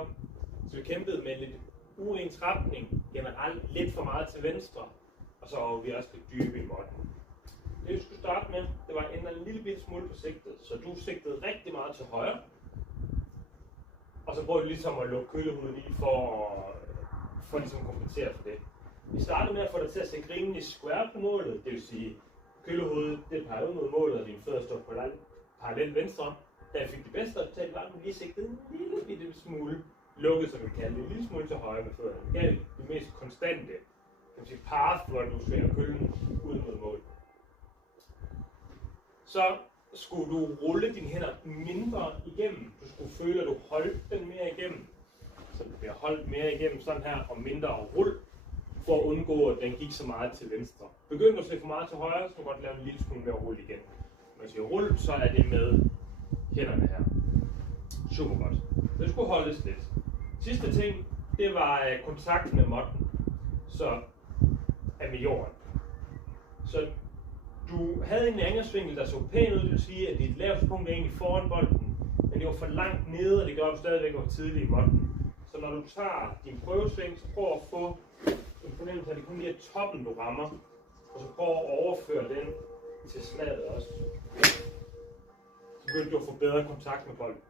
kom. Så vi kæmpede med lidt uens retning, generelt lidt for meget til venstre, og så var vi også lidt dybe i måtten. Det vi skulle starte med, det var at ændre en lille bitte smule på sigtet, så du sigtede rigtig meget til højre, og så prøvede du ligesom at lukke kølehovedet lige for ligesom at kompensere for det. Vi startede med at få dig til at sætte rimelig square på målet, det vil sige, kølehovedet det peger ud mod målet, og dine fødder står på parallelt venstre. Da jeg fik det bedste resultat, var den lige sigtet en lille bitte smule lukket, som vi kalder det, en lille smule til højre med fødderne. Det gav det mest konstante, kan man sige, path, hvor du svinger kølen ud mod målet. Så skulle du rulle dine hænder mindre igennem. Du skulle føle, at du holdt den mere igennem. Så du bliver holdt mere igennem sådan her, og mindre rull, for at undgå, at den gik så meget til venstre. Begynd du at se for meget til højre, så kan du godt lave en lille smule mere rull igen. Når jeg siger rull, så er det med hænderne her. Super godt. Så det skulle holdes lidt. Sidste ting, det var kontakt med måtten. Så med jorden. Så du havde en angersvinkel, der så pæn ud, det vil sige, at dit laveste punkt er egentlig foran bolden, men det var for langt nede, og det gør, at du stadigvæk var tidlig i måtten. Så når du tager din prøvesving, så prøv at få en fornemmelse af, at det kun lige er toppen, du rammer, og så prøv at overføre den til slaget også. Så begynder du at få bedre kontakt med bolden.